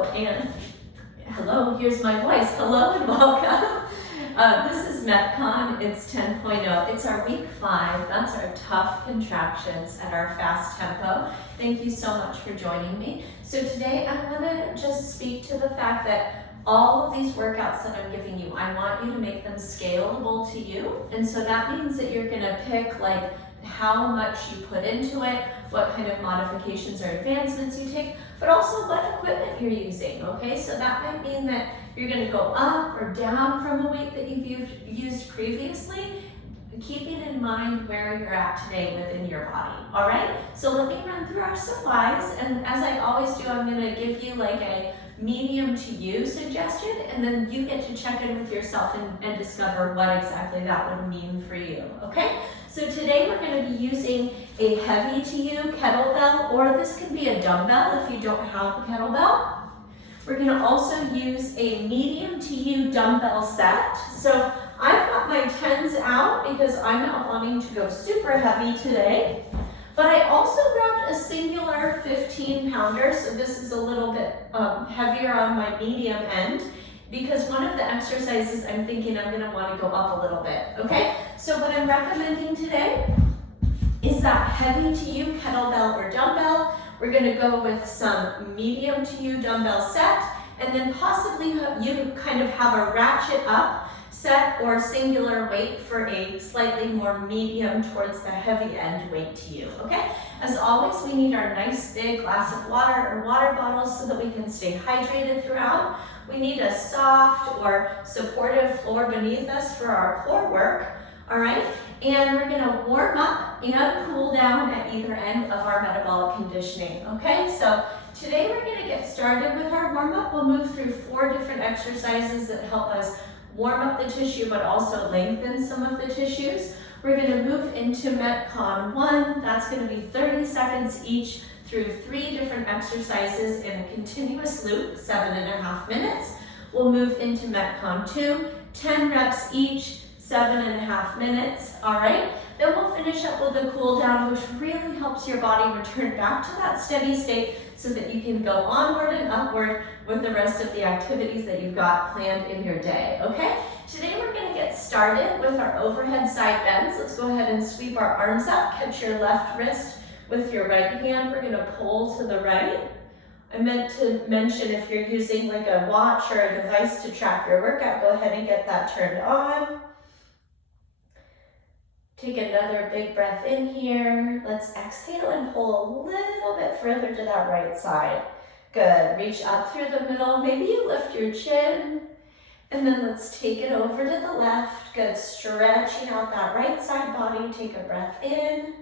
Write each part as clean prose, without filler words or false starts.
And hello, here's my voice. Hello and welcome. This is MetCon. It's 10.0. It's our week 5. That's our tough contractions at our fast tempo. Thank you so much for joining me. So today I want to just speak to the fact that all of these workouts that I'm giving you, I want you to make them scalable to you. And so that means that you're going to pick like how much you put into it, what kind of modifications or advancements you take, but also what equipment you're using, okay? So that might mean that you're gonna go up or down from the weight that you've used previously, keeping in mind where you're at today within your body, all right? So let me run through our supplies, and as I always do, I'm gonna give you like a medium to you suggestion, and then you get to check in with yourself and discover what exactly that would mean for you, okay? So today we're going to be using a heavy to you kettlebell, or this can be a dumbbell if you don't have a kettlebell. We're going to also use a medium to you dumbbell set. So I've got my 10s out because I'm not wanting to go super heavy today. But I also grabbed a singular 15-pounder, so this is a little bit heavier on my medium end, because one of the exercises I'm thinking I'm going to want to go up a little bit, okay? So what I'm recommending today is that heavy to you kettlebell or dumbbell. We're going to go with some medium to you dumbbell set, and then possibly you kind of have a ratchet up set or singular weight for a slightly more medium towards the heavy end weight to you, okay? As always, we need our nice big glass of water or water bottles so that we can stay hydrated throughout. We need a soft or supportive floor beneath us for our core work, all right? And we're gonna warm up and cool down at either end of our metabolic conditioning, okay? So today we're gonna get started with our warm up. We'll move through 4 different exercises that help us warm up the tissue, but also lengthen some of the tissues. We're gonna move into MetCon 1. That's gonna be 30 seconds each through 3 different exercises in a continuous loop, 7.5 minutes. We'll move into MetCon 2, 10 reps each, 7.5 minutes, all right? Then we'll finish up with a cool down, which really helps your body return back to that steady state so that you can go onward and upward with the rest of the activities that you've got planned in your day, okay? Today we're gonna get started with our overhead side bends. Let's go ahead and sweep our arms up, catch your left wrist with your right hand. We're gonna pull to the right. I meant to mention if you're using like a watch or a device to track your workout, go ahead and get that turned on. Take another big breath in here. Let's exhale and pull a little bit further to that right side. Good, reach up through the middle. Maybe you lift your chin. And then let's take it over to the left. Good, stretching out that right side body. Take a breath in.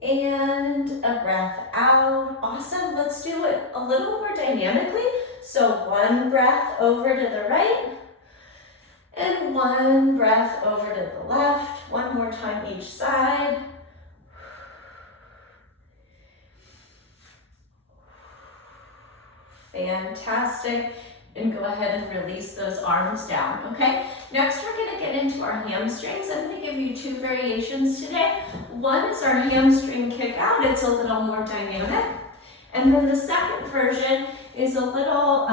And a breath out. Awesome, let's do it a little more dynamically. So 1 breath over to the right. And 1 breath over to the left. 1 more time each side. Fantastic. And go ahead and release those arms down, okay? Next, we're gonna get into our hamstrings. I'm gonna give you 2 variations today. One is our hamstring kick out. It's a little more dynamic. And then the second version is a little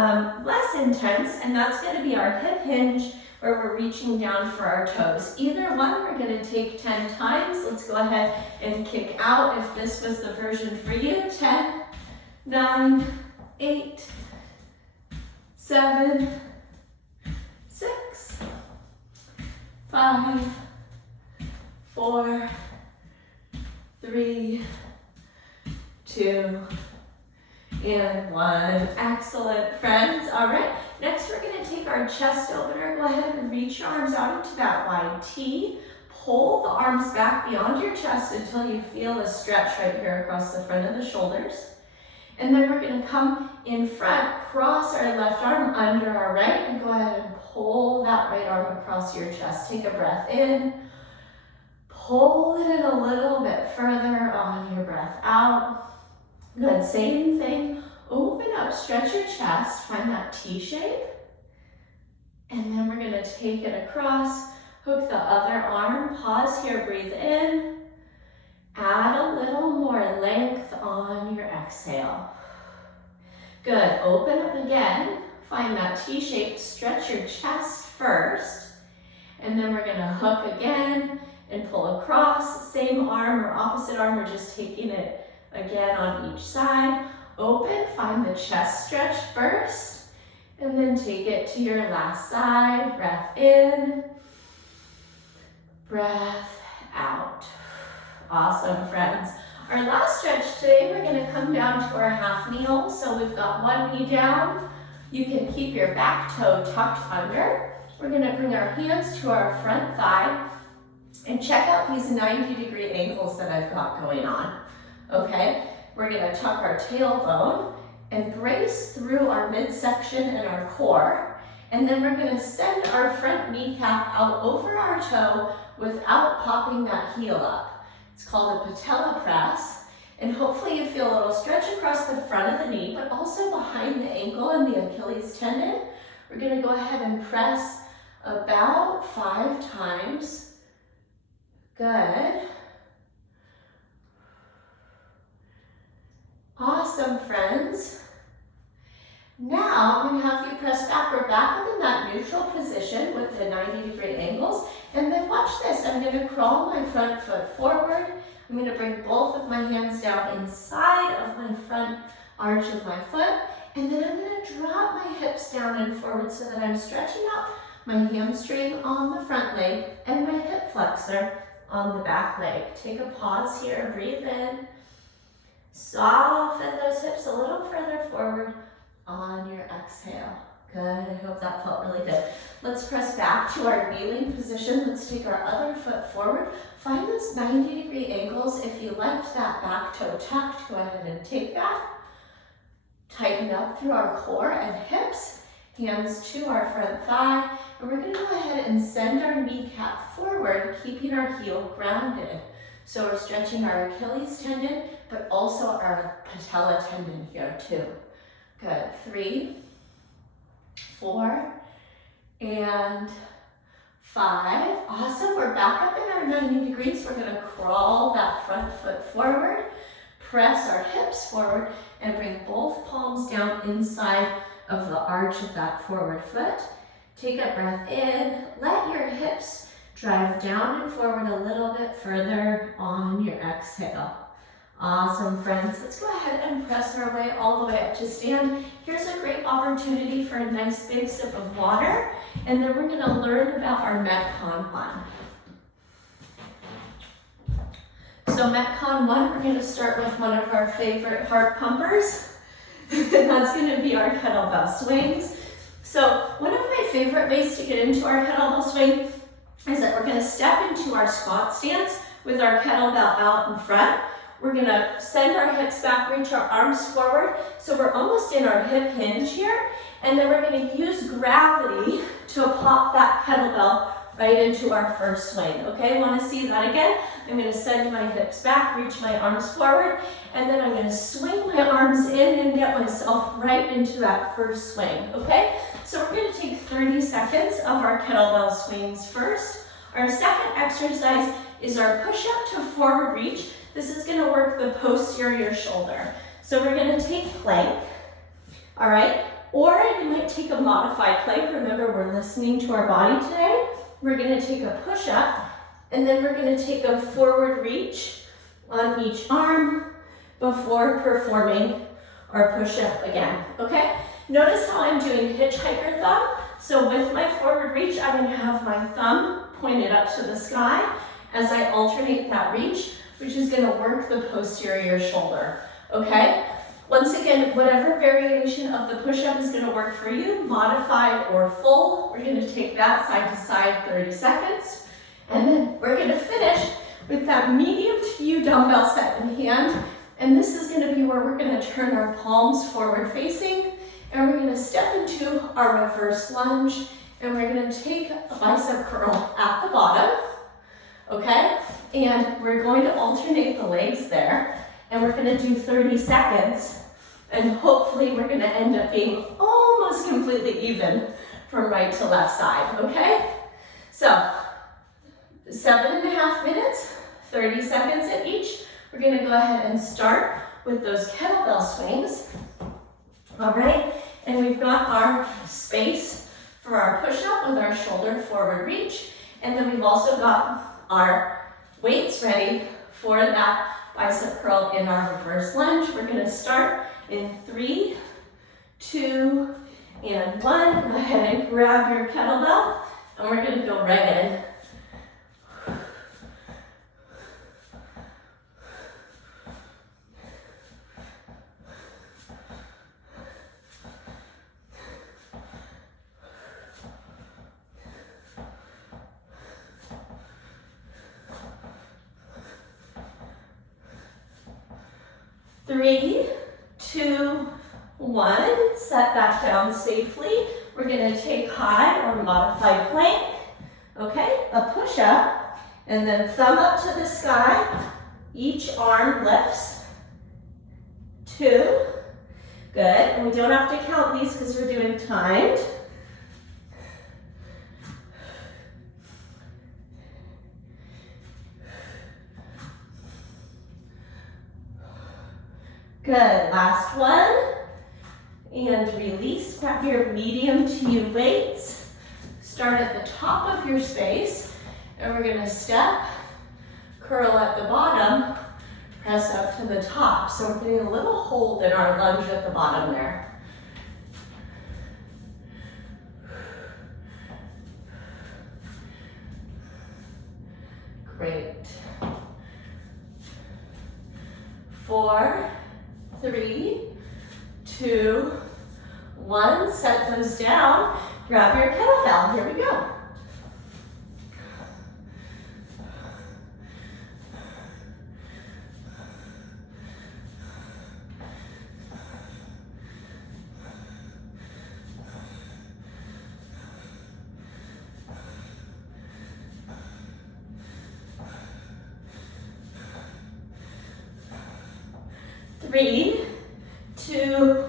less intense, and that's gonna be our hip hinge, where we're reaching down for our toes. Either one, we're gonna take 10 times. Let's go ahead and kick out if this was the version for you. 10, 9, 8, 7, 6, 5, 4, 3, 2, and 1. Excellent, friends. All right, next we're going to take our chest opener. Go ahead and reach your arms out into that wide T. Pull the arms back beyond your chest until you feel a stretch right here across the front of the shoulders. And then we're going to come in front, cross our left arm under our right, and go ahead and pull that right arm across your chest. Take a breath in. Pull it in a little bit further on your breath out. Good, same thing. Open up, stretch your chest, find that T shape. And then we're gonna take it across, hook the other arm, pause here, breathe in. Add a little more length on your exhale. Good, open up again. Find that T-shape, stretch your chest first. And then we're gonna hook again and pull across. Same arm or opposite arm, we're just taking it again on each side. Open, find the chest stretch first. And then take it to your last side. Breath in, breath out. Awesome, friends. Our last stretch today, we're gonna come down to our half kneel. So we've got one knee down. You can keep your back toe tucked under. We're gonna bring our hands to our front thigh and check out these 90-degree angles that I've got going on, okay? We're gonna tuck our tailbone and brace through our midsection and our core. And then we're gonna send our front kneecap out over our toe without popping that heel up. It's called a patella press. And hopefully you feel a little stretch across the front of the knee, but also behind the ankle and the Achilles tendon. We're gonna go ahead and press about 5 times. Good. Awesome, friends. Now I'm gonna have you press back. We're back up in that neutral position with the 90-degree angles. And then watch this. I'm gonna crawl my front foot forward. I'm gonna bring both of my hands down inside of my front arch of my foot. And then I'm gonna drop my hips down and forward so that I'm stretching out my hamstring on the front leg and my hip flexor on the back leg. Take a pause here, breathe in. Soften those hips a little further forward on your exhale. Good, I hope that felt really good. Let's press back to our kneeling position. Let's take our other foot forward. Find those 90-degree angles. If you liked that back toe tucked, go ahead and take that. Tighten up through our core and hips. Hands to our front thigh. And we're gonna go ahead and send our kneecap forward, keeping our heel grounded. So we're stretching our Achilles tendon, but also our patella tendon here too. Good, 3, 4, and 5. Awesome, we're back up in our 90 degrees. We're gonna crawl that front foot forward, press our hips forward, and bring both palms down inside of the arch of that forward foot. Take a breath in, let your hips drive down and forward a little bit further on your exhale. Awesome, friends. Let's go ahead and press our way all the way up to stand. Here's a great opportunity for a nice big sip of water, and then we're gonna learn about our MetCon 1. So MetCon 1, we're gonna start with one of our favorite heart pumpers, and that's gonna be our kettlebell swings. So one of my favorite ways to get into our kettlebell swing is that we're gonna step into our squat stance with our kettlebell out in front. We're gonna send our hips back, reach our arms forward. So we're almost in our hip hinge here. And then we're gonna use gravity to pop that kettlebell right into our first swing. Okay, wanna see that again? I'm gonna send my hips back, reach my arms forward, and then I'm gonna swing my arms in and get myself right into that first swing, okay? So we're gonna take 30 seconds of our kettlebell swings first. Our second exercise is our push-up to forward reach. This is gonna work the posterior shoulder. So we're gonna take plank, all right? Or you might take a modified plank. Remember, we're listening to our body today. We're gonna take a push-up, and then we're gonna take a forward reach on each arm before performing our push-up again, okay? Notice how I'm doing hitchhiker thumb. So with my forward reach, I'm gonna have my thumb pointed up to the sky as I alternate that reach, which is gonna work the posterior shoulder, okay? Once again, whatever variation of the push-up is gonna work for you, modified or full, we're gonna take that side to side 30 seconds. And then we're gonna finish with that medium to you dumbbell set in hand. And this is gonna be where we're gonna turn our palms forward facing, and we're gonna step into our reverse lunge, and we're gonna take a bicep curl at the bottom, okay? And we're going to alternate the legs there, and we're gonna do 30 seconds, and hopefully we're gonna end up being almost completely even from right to left side, okay? So, 7.5 minutes, 30 seconds at each. We're gonna go ahead and start with those kettlebell swings. All right, and we've got our space for our push-up with our shoulder forward reach, and then we've also got our weights ready for that bicep curl in our reverse lunge. We're gonna start in 3, 2, and 1. Go ahead and grab your kettlebell, and we're gonna go right in. Three, 2, 1, set that down safely. We're gonna take high or modified plank, okay? A push up, and then thumb up to the sky. Each arm lifts. 2, good, and we don't have to count these because we're doing timed. Good, last one. And release, grab your medium to you weights. Start at the top of your space, and we're gonna step, curl at the bottom, press up to the top. So we're getting a little hold in our lunge at the bottom there. Great. 4, 3, 2, 1. Set those down. Grab your kettlebell. Here we go. Three, 2,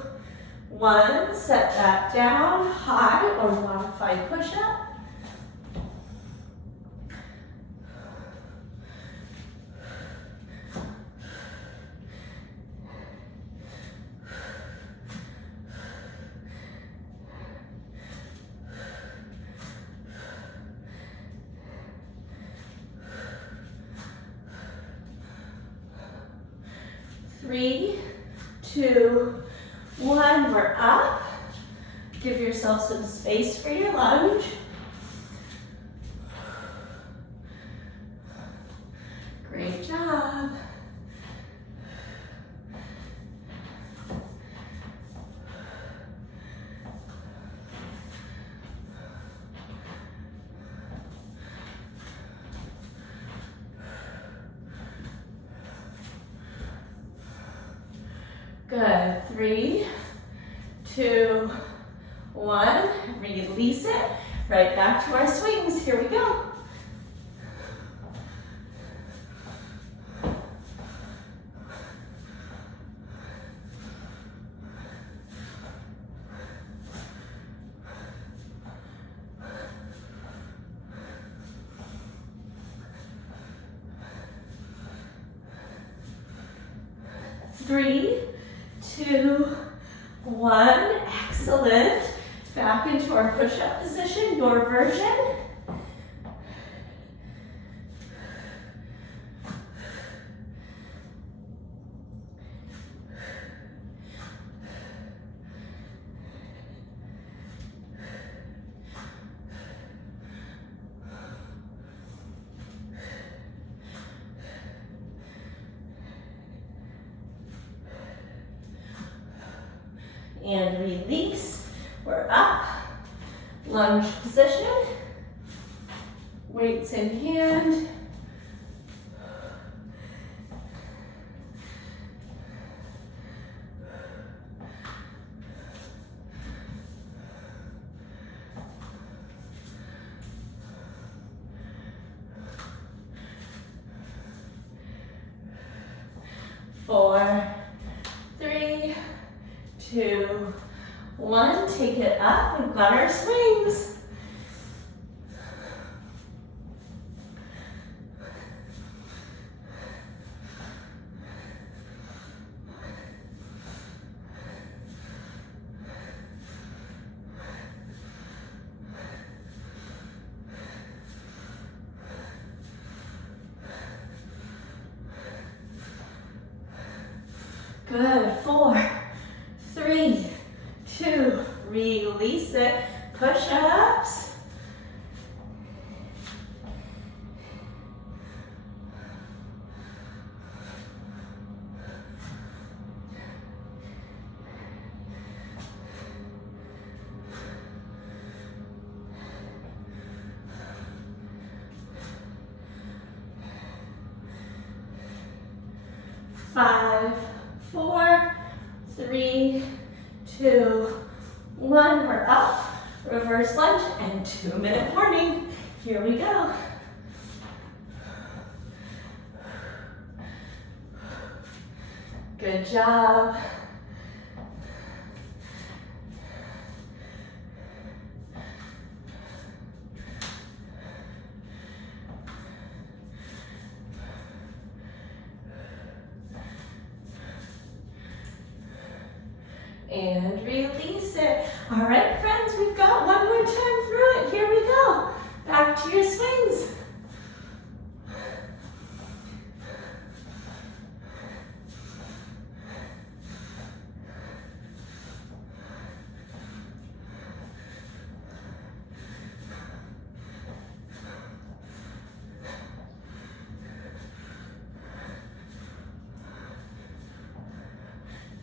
1, set that down, high or modified push-up. Three, 2, 1, we're up. Give yourself some space for your lunge. Great job. Good, 3, 2, 1, release it, right back to our swings, here we go. Three, 2, 1, excellent. Back into our push-up position, your version. And release, we're up, lunge position, weights in hand. Four, 3, 2, 1, take it up, we've got our swings. Good, 4, 3, 2, release it, push-ups. 5, 4, 3, 2, 1. We're up. Reverse lunge and 2-minute warning. Here we go. Good job. And release it. All right, friends, we've got one more time through it. Here we go. Back to your swings.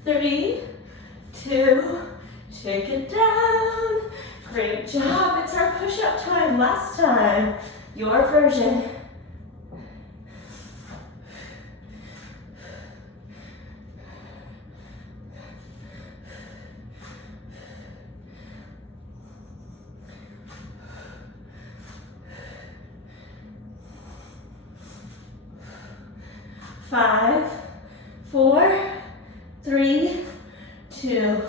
Three, 2, take it down. Great job. It's our push-up time. Last time. Your version. Five, 4, 3, 2,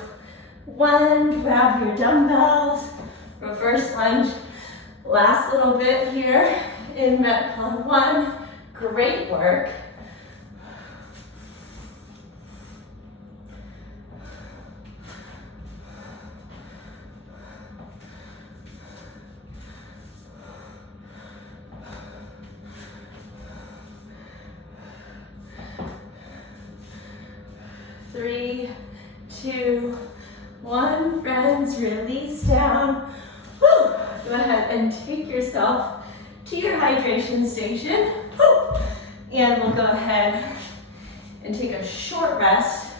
1. Grab your dumbbells. Reverse lunge. Last little bit here in MetCon 1. Great work. Three, 2, 1. Friends, release down. Woo. Go ahead and take yourself to your hydration station. Woo. And we'll go ahead and take a short rest,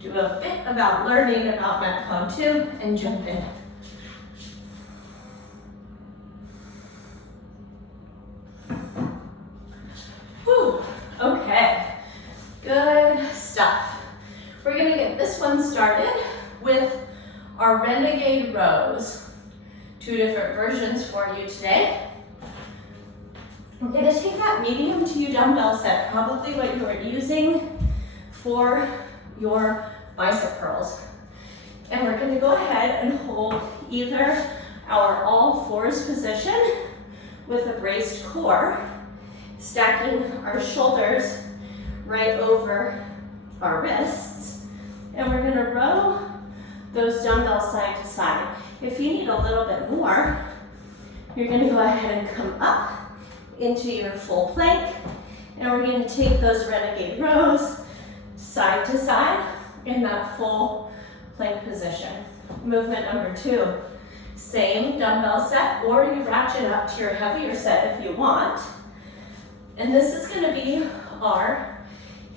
do a bit about learning about MetCon 2, and jump in. Woo. Okay, good stuff. We're gonna get this one started with our renegade rows. 2 different versions for you today. We're gonna take that medium to you dumbbell set, probably what you are using for your bicep curls. And we're gonna go ahead and hold either our all fours position with a braced core, stacking our shoulders right over our wrists. And we're gonna row those dumbbells side to side. If you need a little bit more, you're gonna go ahead and come up into your full plank. And we're gonna take those renegade rows side to side in that full plank position. Movement number 2, same dumbbell set, or you ratchet up to your heavier set if you want. And this is gonna be our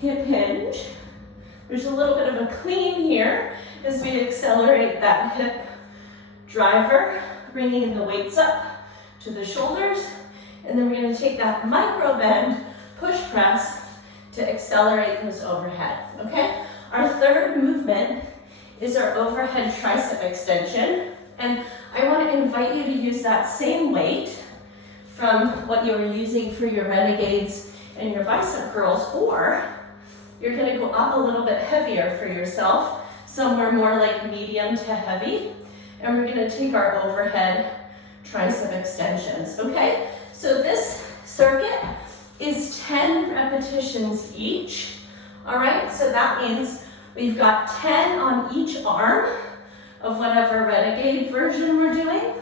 hip hinge. There's a little bit of a clean here as we accelerate that hip driver, bringing the weights up to the shoulders. And then we're going to take that micro bend push press to accelerate those overhead, okay? Our third movement is our overhead tricep extension. And I want to invite you to use that same weight from what you were using for your renegades and your bicep curls, or you're going to go up a little bit heavier for yourself, somewhere more like medium to heavy. And we're going to take our overhead tricep extensions, okay? So this circuit is 10 repetitions each, all right? So that means we've got 10 on each arm of whatever renegade version we're doing.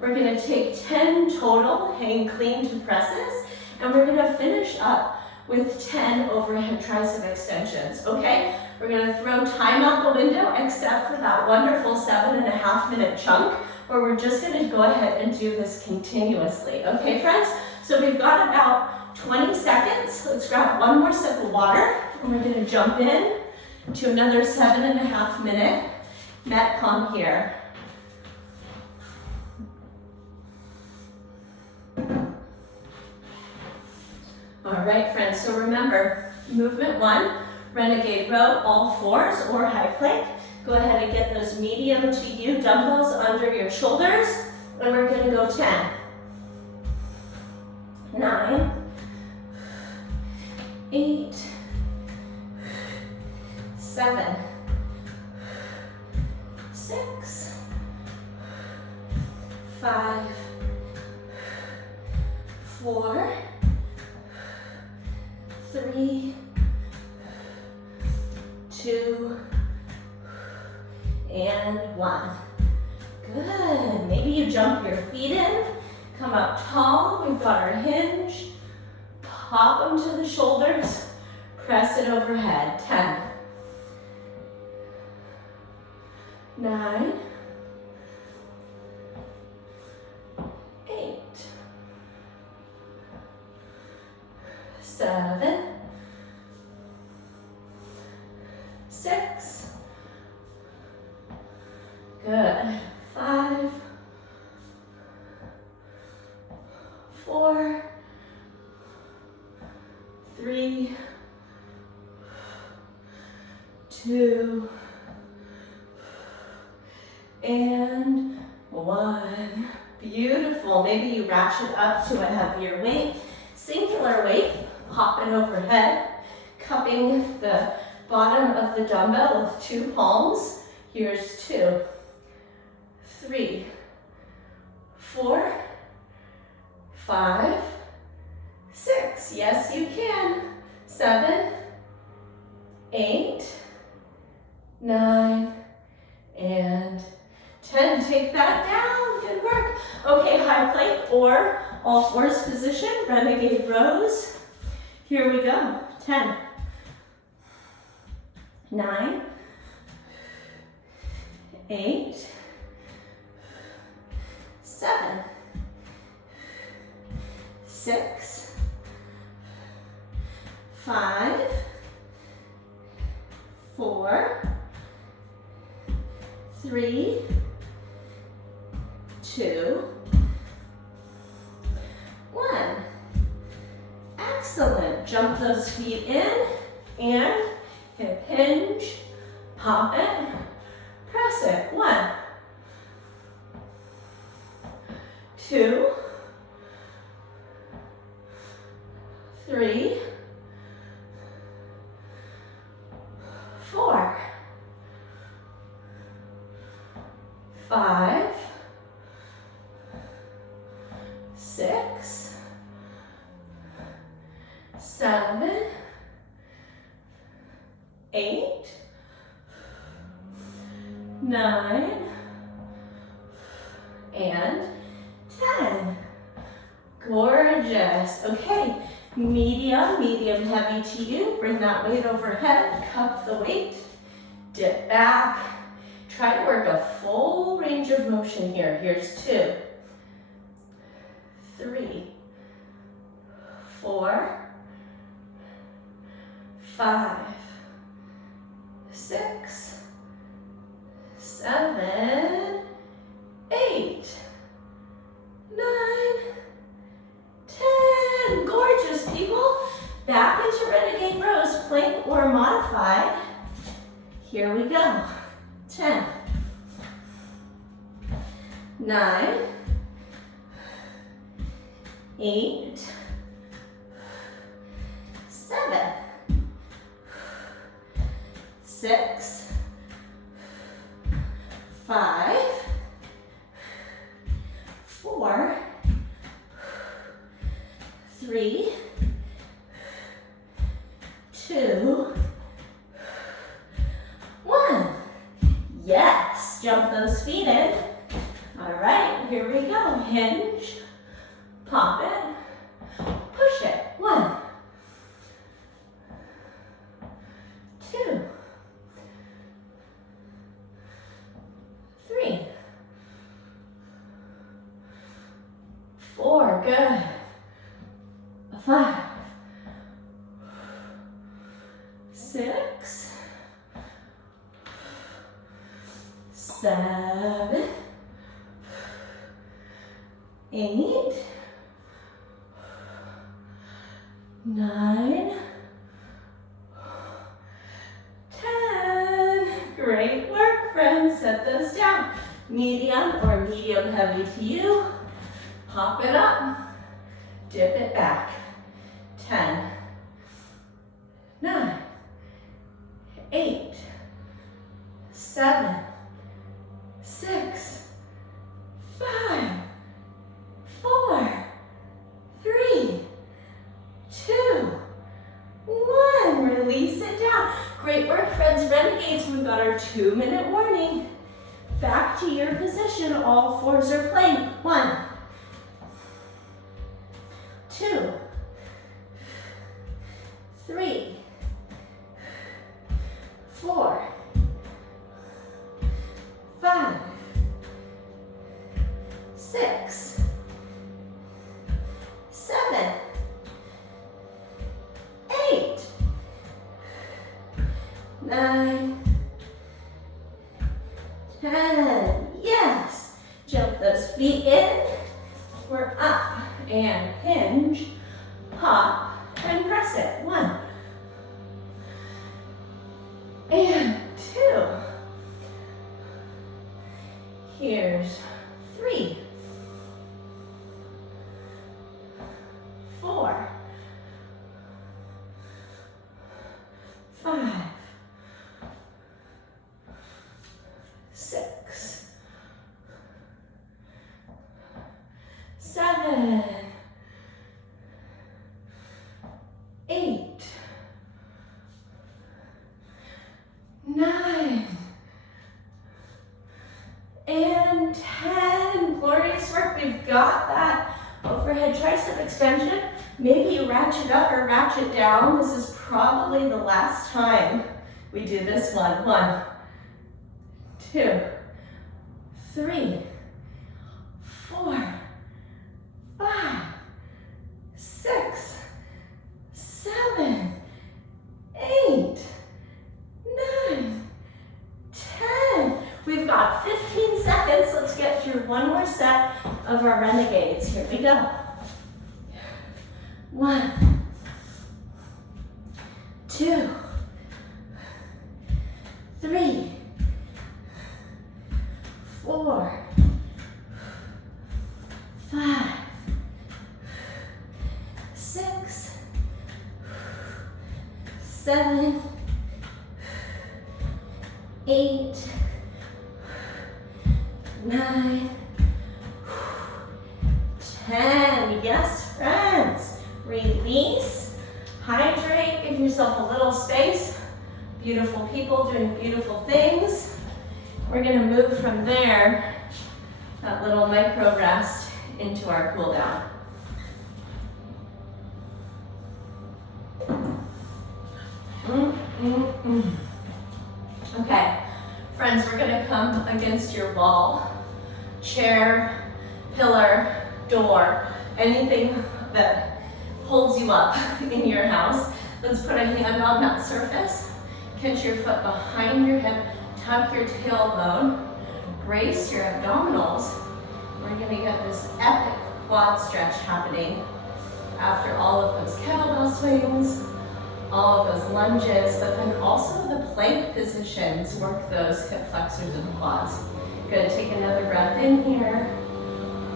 We're going to take 10 total hang clean to presses, and we're going to finish up with 10 overhead tricep extensions, okay? We're gonna throw time out the window except for that wonderful 7.5-minute chunk where we're just gonna go ahead and do this continuously. Okay, friends? So we've got about 20 seconds. Let's grab one more sip of water and we're gonna jump in to another 7.5-minute MetCon here. All right, friends, so remember, movement 1, renegade row, all fours or high plank. Go ahead and get those medium to you dumbbells under your shoulders, and we're gonna go 10, 9, 8, 7, 6, 5, 4, 3, 2, and 1. Good. Maybe you jump your feet in, come up tall. We've got our hinge. Pop them to the shoulders. Press it overhead. 10, 9, 8, 7, 6, good, 5, 4, 3, 2, and 1. Beautiful. Maybe you ratchet up to a heavier weight. Singular weight, popping overhead, cupping the bottom of the dumbbell with 2 palms. Here's 2, 3, 4, 5, 6. Yes, you can. 7, 8, 9, and 10. Take that down. Good work. Okay, high plank or all fours position, renegade rows. Here we go. 10, 9, 8, 7, 6, 5, 4, 3, 2, 1. Excellent. Jump those feet in and hip hinge, pop it, press it. 1, 2, 3, 4, 5, 6, 7, 8, 9, and 10. Gorgeous. Okay, medium heavy to you. Bring that weight overhead, cup the weight, dip back. Try to work a full range of motion here. Here's 2, 3, 4, 5, 6, 7, 8, 9, 10. Gorgeous, people. Back into renegade rows, plank or modified. Here we go. 10, 9, 8, 7, 6, 5, 4, 3, 2, 1. Yes, jump those feet in. All right, here we go. Hinge, pop it, push it. 1, 2, 4, good. 5, 6, 7, 8, 9, 10. Great work, friends. Set those down. Medium or medium heavy to you. Pop it up. Dip it back. 10, 9, 8, 7, 6, 5, 4, 3, 2, 1. Release it down. Great work, friends. Renegades, we've got our 2-minute warning. Back to your position. All 4s are plank. 1, 2, 3, 4, 5, 6, 7, 8, 9, 10. Yes. Jump those feet in. We're up and hinge, pop, and press it. 1 and 2. Here's 3, 4, 5, 6, 7, 8, 9, and 10. Glorious work. We've got that overhead tricep extension. Maybe you ratchet up or ratchet down. This is probably the last time we do this one. 1, 2, 3, 4, 5, 6, 7, 8, 9, 10. We've got 15 seconds. Let's get through one more set of our renegades. Here we go. 1, 2, 3, 4, 5, 6, 7, 8, 9, 10. Yes, friends. Release, hydrate, give yourself a little space. Beautiful people doing beautiful things. We're gonna move from there, that little micro rest, into our cool down. Okay, friends, we're gonna come against your wall, chair, pillar, door, anything that holds you up in your house. Let's put a hand on that surface, catch your foot behind your hip, tuck your tailbone, brace your abdominals. We're gonna get this epic quad stretch happening after all of those kettlebell swings, all of those lunges, but then also the plank positions work those hip flexors and quads. Good, take another breath in here.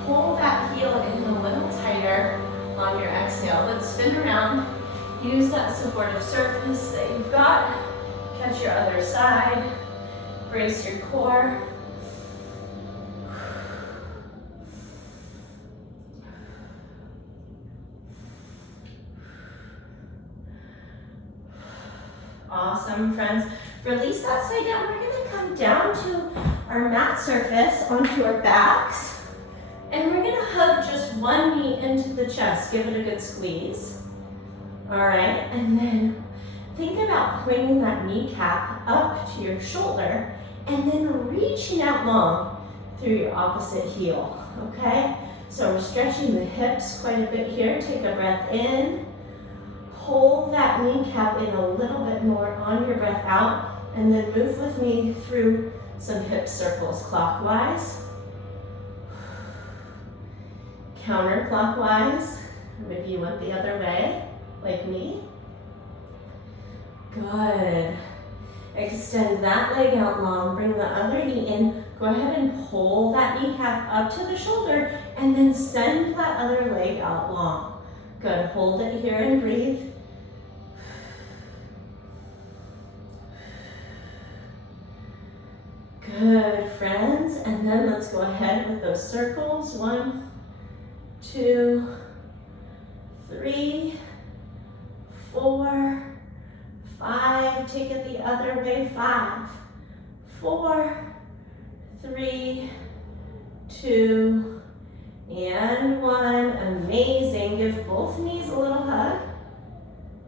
Pull that heel in a little tighter on your exhale. Let's spin around. Use that supportive surface that you've got. Catch your other side. Brace your core. Awesome, friends. Release that side down. We're gonna come down to our mat surface, onto our backs. And we're gonna hug just one knee into the chest. Give it a good squeeze. All right, and then think about pointing that kneecap up to your shoulder and then reaching out long through your opposite heel, okay? So we're stretching the hips quite a bit here. Take a breath in. Pull that kneecap in a little bit more on your breath out, and then move with me through some hip circles clockwise, counterclockwise. Maybe you went the other way, like me. Good. Extend that leg out long, bring the other knee in. Go ahead and pull that kneecap up to the shoulder, and then send that other leg out long. Good, hold it here and breathe. Good, friends, and then let's go ahead with those circles. 1, 2, 3, 4, 5, take it the other way, 5, 4, 3, 2, and 1. Amazing. Give both knees a little hug.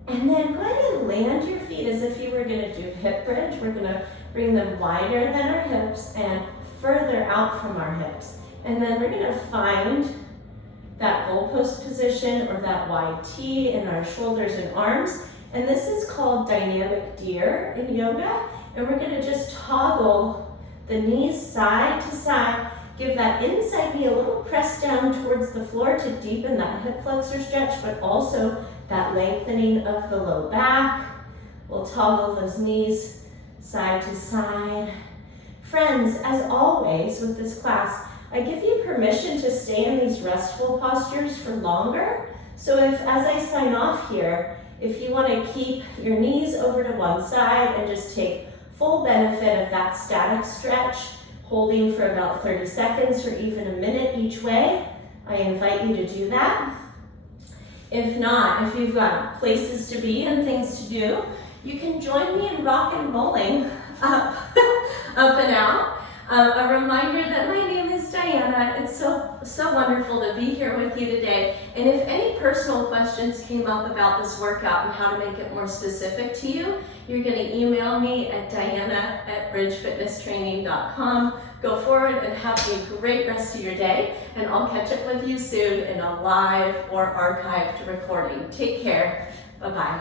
And then go ahead and land your feet as if you were going to do hip bridge. We're going to bring them wider than our hips and further out from our hips. And then we're going to find that goalpost position or that wide T in our shoulders and arms. And this is called dynamic deer in yoga. And we're going to just toggle the knees side to side. Give that inside knee a little press down towards the floor to deepen that hip flexor stretch, but also that lengthening of the low back. We'll toggle those knees side to side. Friends, as always with this class, I give you permission to stay in these restful postures for longer. So if, as I sign off here, if you want to keep your knees over to one side and just take full benefit of that static stretch, holding for about 30 seconds or even a minute each way, I invite you to do that. If not, if you've got places to be and things to do, you can join me in rock and rolling up, up and out. A reminder that my name is Diana. It's so wonderful to be here with you today. And if any personal questions came up about this workout and how to make it more specific to you, you're going to email me at diana@bridgefitnesstraining.com. Go forward and have a great rest of your day, and I'll catch up with you soon in a live or archived recording. Take care. Bye-bye.